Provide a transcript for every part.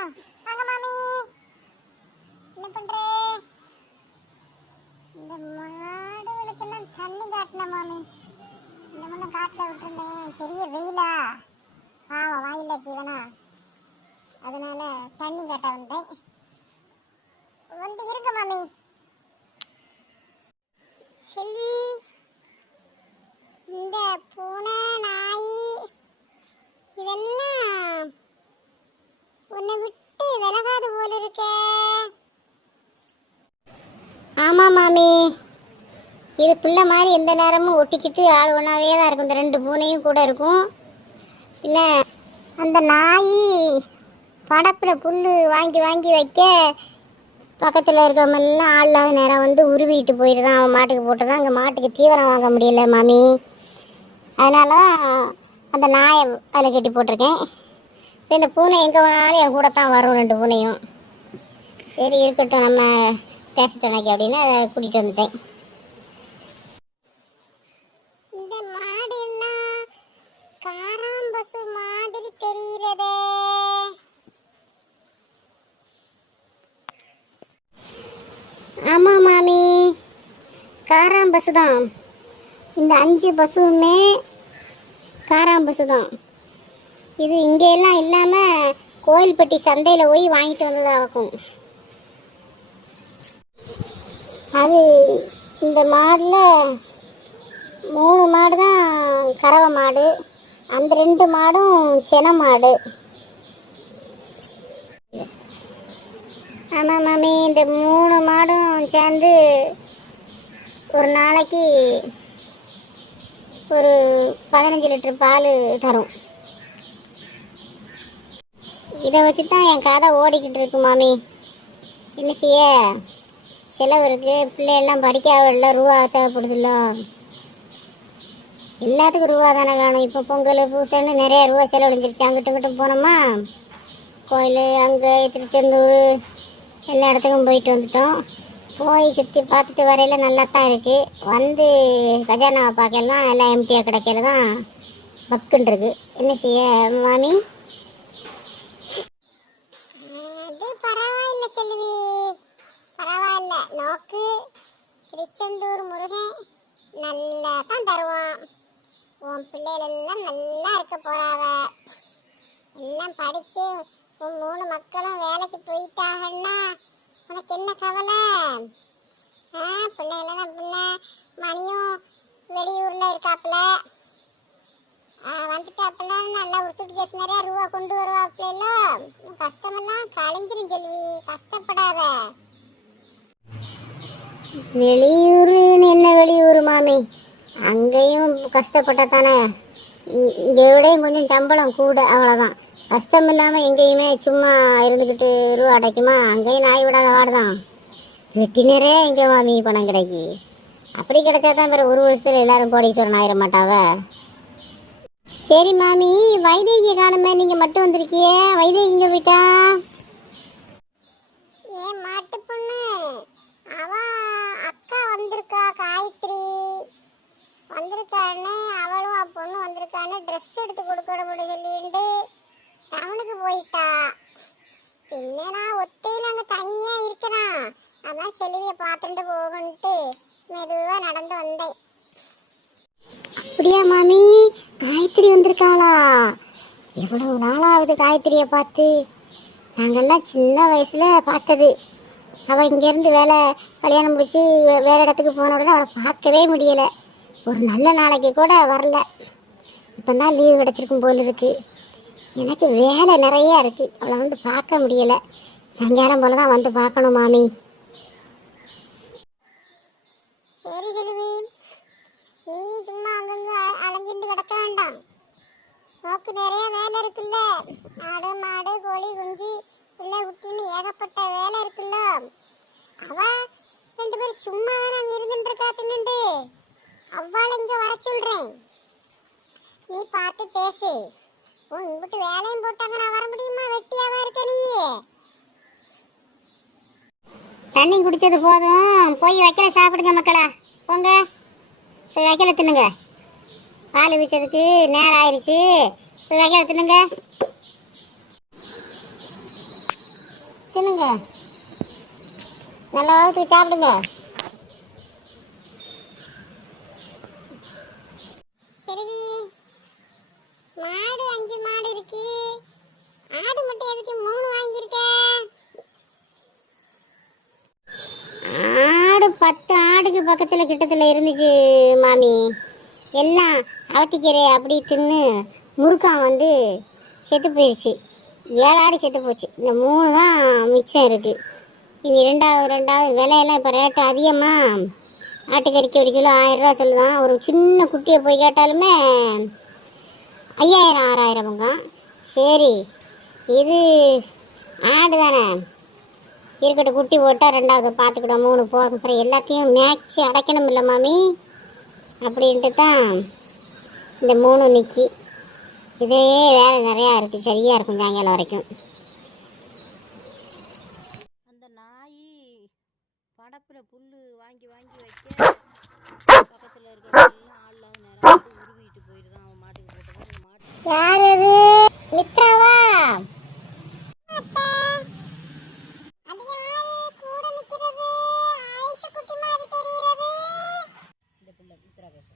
தெரியும். வாங்க மாமி. என்ன பண்ற? இந்த மாடுகளுக்கெல்லாம் தண்ணி காட்டணும் மாமி. இந்த முன்ன காட்டுல விட்டுருந்தேன். பெரிய வெயிலா பாவம் வாயில ஜீவனா, அதனால தண்ணி காட்ட வந்தேன். வந்து இருங்க மாமி. செல்வி, இந்த பூனை நாய் இதெல்லாம் உன்னை விட்டு விலகாது போல இருக்கே. ஆமா மாமி, இது பிள்ளை மாதிரி எந்த நேரமும் ஒட்டிக்கிட்டு ஆள் ஒன்றாவே தான் இருக்கும். இந்த 2 பூனையும் கூட இருக்கும். பின்ன அந்த நாய் படப்பில் புல் வாங்கி வாங்கி வைக்க பக்கத்தில் இருக்கவங்கெல்லாம் ஆள் இல்லாத நேரம் வந்து உருவிட்டு போயிட்டு அவன் மாட்டுக்கு போட்டு அங்கே மாட்டுக்கு தீவனம் வாங்க முடியல மாமி. அதனால அந்த நாயை அதில் கட்டி போட்டிருக்கேன். இப்போ இந்த பூனை எங்கே வேணாலும் என் கூட தான் வரும், 2 பூனையும். சரி இருக்கட்டும், நம்ம பேச துணைக்கு அப்படின்னு அதை கூட்டிகிட்டு வந்துட்டேன். இந்த மாடு எல்லாம் காராம்பசு மாதிரி தெரிகிறதே. ஆமாம் மாமி, காராம்பசு தான். இந்த 5 பசுவுமே காராம்பசு தான். இது இங்கெல்லாம் இல்லாமல் கோயில்பட்டி சந்தையில் போய் வாங்கிட்டு வந்ததாகும். அது இந்த மாடில் 3 மாடு தான் கறவை மாடு, அந்த 2 மாடும் சென மாடு. ஆமாம் மாமி, இந்த 3 மாடும் சேர்ந்து ஒரு நாளைக்கு ஒரு 15 லிட்டர் பால் தரும். இதை வச்சு தான் என் கதை ஓடிக்கிட்டு இருக்கு மாமி. என்ன செய்ய, செலவு இருக்குது, பிள்ளையெல்லாம் படிக்காவில்ல, ரூபா தேவைப்படுதுல்ல, எல்லாத்துக்கும் ரூபா தானே வேணும். இப்போ பொங்கல் பூசைன்னு நிறையா ரூபா செலவழிஞ்சிருச்சு. அங்கிட்ட இங்கிட்ட போனோமா, கோயில் அங்கே திருச்செந்தூர் எல்லா இடத்துக்கும் போயிட்டு வந்துட்டோம். போய் சுற்றி பார்த்துட்டு வரையில் நல்லா தான் இருக்குது. வந்து கஜானாவை பார்க்கலாம் எல்லாம் எம்டியாக கிடைக்கல தான் பக்குன்றது. என்ன செய்ய மாமி? அது பரவாயில்ல செல்வி, பரவாயில்ல. நோக்கு திருச்செந்தூர் முருகன் நல்லா தான் தருவான். உன் பிள்ளைகளெல்லாம் நல்லா இருக்க போறாவ. எல்லாம் படித்து உன் 3 மக்களும் வேலைக்கு போயிட்டாங்கன்னா உனக்கு என்ன கவலை? பிள்ளைகளெல்லாம் பின்ன மணியும் வெளியூரில் இருக்காப்புல, வந்துட்டாப்புல நல்லா ஒரு சூட்கேஸ் நிறையா ரூபா கொண்டு வருவாப்புல. கஷ்டமெல்லாம் கலைஞ்சிரும் செல்வி, கஷ்டப்படாத. வெளியூருன்னு என்ன வெளியூர் மாமி, அங்கேயும் கஷ்டப்பட்ட தானே. இங்கே விடையும் கொஞ்சம் சம்பளம் கூட, அவ்வளோதான். கஷ்டம் இல்லாமல் எங்கேயுமே சும்மா இருந்துக்கிட்டு ரூபா அடைக்குமா? அங்கேயும் நாய் விடாத வாடுதான். வெட்டி நிறைய இங்கே மாமி பணம் கிடைக்கி. அப்படி கிடைச்சா தான் பிறகு ஒரு வருஷத்தில் எல்லாரும் கோடீஸ்வரன் ஆயிட மாட்டாவ. சரி மாமி, வைதேகியை காணுமே, நீங்கள் மட்டும் வந்திருக்கியே, வைதேகி இங்கே போயிட்டா? ஏன் மாட்டு பொண்ணு அவ அக்கா வந்திருக்கா, காயத்ரி வந்திருக்கான்னு, அவளும் பொண்ணு வந்திருக்கான்னு ட்ரெஸ் எடுத்து கொடுக்க சொல்லிட்டு டவுனுக்கு போயிட்டா. பின்ன நான் ஒத்தையில் அங்கே தனியாக இருக்கிறேன், அதான் செல்வியை பார்த்துட்டு போகணுன்ட்டு மெதுவாக நடந்து வந்தேன். அப்படியா மாமி, காயத்ரி வந்திருக்காளா? எவ்வளவு நாளாவது காயத்ரியை பார்த்து. நாங்கள்லாம் சின்ன வயசில் பார்த்தது. அவள் இங்கேருந்து கல்யாணம் முடிச்சு வேறு இடத்துக்கு போன உடனே அவளை பார்க்கவே முடியலை. ஒரு நல்ல நாளைக்கு கூட வரல. இப்போ தான் லீவு கிடச்சிருக்கும் போல் இருக்கு. எனக்கு வேலை நிறையா இருக்குது, அவளை வந்து பார்க்க முடியலை. சாயங்காலம் போல தான் வந்து பார்க்கணும் மாமி. சரி செல்வி, நீ சும்மா அங்கங்கே அலைஞ்சிட்டு கிடக்க வேண்டாம். நோக்கு நிறைய வேலை இருக்குல்ல, ஆடு மாடு கோழி குஞ்சு பிள்ளை குட்டின்னு ஏகப்பட்ட வேலை இருக்குல்ல. அவ 2 பேரும் சும்மா தான் அங்கே இருந்துட்டு இருக்கா தின்னுண்டு. அவ்வாள் இங்கே வர சொல்கிறேன், நீ பார்த்து பேசு. உங்ககிட்ட வேலையும் போட்டாங்க, நான் வர முடியுமா? வெட்டியாவா இருக்க நீ? தண்ணி குடிச்சது போதும், போய் வைக்கல சாப்பிடுங்க மக்களா. போங்க போய் வைக்கல தின்னுங்க. பால் வச்சதுக்கு நேரம் ஆயிடுச்சு, போய் வைக்கல தின்னுங்க. சாப்பிடுங்க, நல்ல வகுத்துக்கு சாப்பிடுங்க. செல்வி, மாடு 5 மாடு இருக்கு, ஆடு மட்டும் எதுக்கு 3 வாங்கியிருக்க? ஆடு 10 ஆடுக்கு பக்கத்தில் கிட்டத்தில் இருந்துச்சு மாமி. எல்லாம் அவத்திக்கீரை அப்படி தின்னு முறுக்கான் வந்து செத்து போயிடுச்சு. 7 ஆடு செத்து போச்சு. இந்த 3 தான் மிச்சம் இருக்குது. இனி ரெண்டாவது விலையெல்லாம் இப்போ ரேட்டு அதிகமாக. ஆட்டுக்கறிக்கு 1 கிலோ 1000 ரூபா சொல்லுதான். ஒரு சின்ன குட்டியை போய் கேட்டாலுமே 5000 6000 சரி, இது ஆடு தானே, இருக்கட்டும், குட்டி போட்டால் 2வது பார்த்துக்கிட்டோம், 3 போதும், அப்புறம் எல்லாத்தையும் மேய்ச்சி அடைக்கணும் இல்லை மாமி, அப்படின்ட்டு தான் இந்த 3 நிற்கி. இதே வேலை நிறையா இருக்குது, சரியாக இருக்கும் சாயங்காலம் வரைக்கும். அந்த நாய் படப்பில் புல் வாங்கி வாங்கி வைக்க பக்கத்தில் இருக்கிறதெல்லாம் ஆள்லாம் நேரம் உருவிட்டு போயிடுதான். அவன் மாட்டுக்கு போட்டது மாட்டு. யார் அது? மித்ராவா? இந்த பிள்ளை மித்ரா பேச.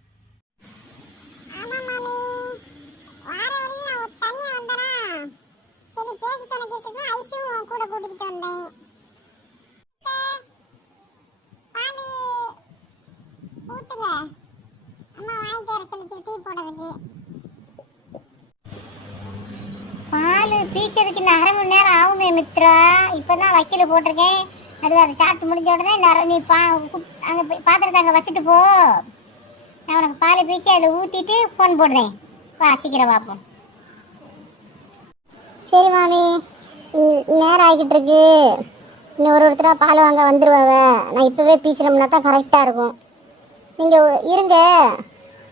சரி, பேச துணைக்கிட்டு ஐசு கூட கூட்டிகிட்டு வந்தேன். பால் ஊத்துங்க, அம்மா வாங்கிட்டு வர சொல்லிச்சு டீ போடுறதுக்கு. பால் பீச்சதுக்கு இன்னும் 1/2 மணி நேரம் ஆகுமே மித்ரா. இப்போ தான் வக்கீல் போட்டிருக்கேன். அது அதை சாப்பிட்டு முடிஞ்ச உடனே நீ அங்கே பாத்திரத்தை அங்கே வச்சுட்டு போ. நான் உனக்கு பால் பீச்சு அதில் ஊற்றிட்டு ஃபோன் போடுறேன். வா, சீக்கிரம் பார்ப்போம். சரி மாமி, நேரம் ஆகிக்கிட்டு இருக்கு. இன்னும் ஒருத்தராக பால் வாங்க வந்துடுவாவ. நான் இப்போவே பீச்சினோம்னா தான் கரெக்டாக இருக்கும். நீங்கள் இருங்க,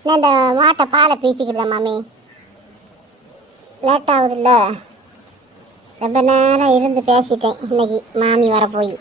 நான் இந்த மாட்டை பாலை பீச்சிக்கிட்டேன் மாமி. லேட் ஆகுதுல்ல, ரொம்ப நேரம் இருந்து பேசிட்டேன் இன்னைக்கு மாமி வர போய்.